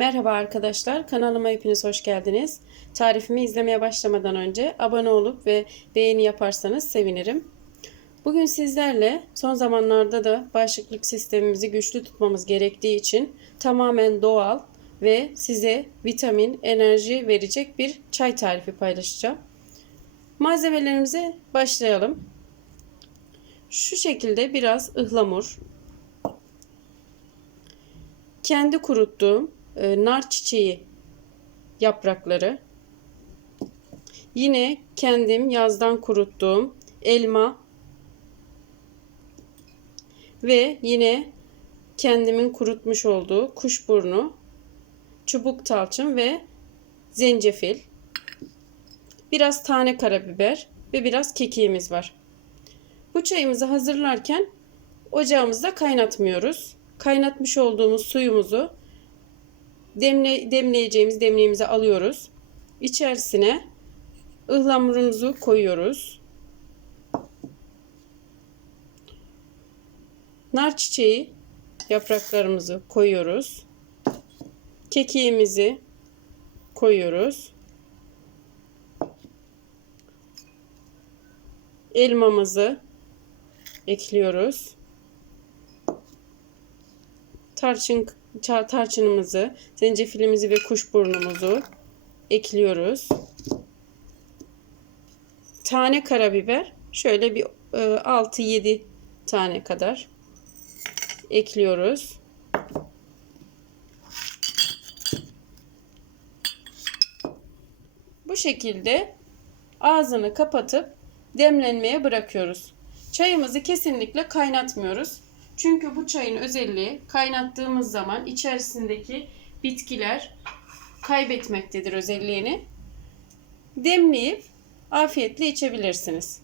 Merhaba arkadaşlar, kanalıma hepiniz hoş geldiniz. Tarifimi izlemeye başlamadan önce abone olup ve beğeni yaparsanız sevinirim. Bugün sizlerle son zamanlarda da bağışıklık sistemimizi güçlü tutmamız gerektiği için tamamen doğal ve size vitamin, enerji verecek bir çay tarifi paylaşacağım. Malzemelerimize başlayalım. Şu şekilde biraz ıhlamur, kendi kuruttuğum e, nar çiçeği yaprakları, yine kendim yazdan kuruttuğum elma ve yine kendimin kurutmuş olduğu kuşburnu, çubuk talçın ve zencefil, biraz tane karabiber ve biraz kekiğimiz var. Bu çayımızı hazırlarken ocağımızda kaynatmıyoruz. Kaynatmış olduğumuz suyumuzu demle, demleyeceğimiz demliğimize alıyoruz. İçerisine ıhlamurumuzu koyuyoruz. Nar çiçeği yapraklarımızı koyuyoruz. Kekiğimizi koyuyoruz. Elmamızı ekliyoruz. Tarçın tarçınımızı, zencefilimizi ve kuşburnumuzu ekliyoruz. Tane karabiber şöyle bir 6-7 tane kadar ekliyoruz. Bu şekilde ağzını kapatıp demlenmeye bırakıyoruz. Çayımızı kesinlikle kaynatmıyoruz. Çünkü bu çayın özelliği kaynattığımız zaman içerisindeki bitkiler kaybetmektedir özelliğini. Demleyip afiyetle içebilirsiniz.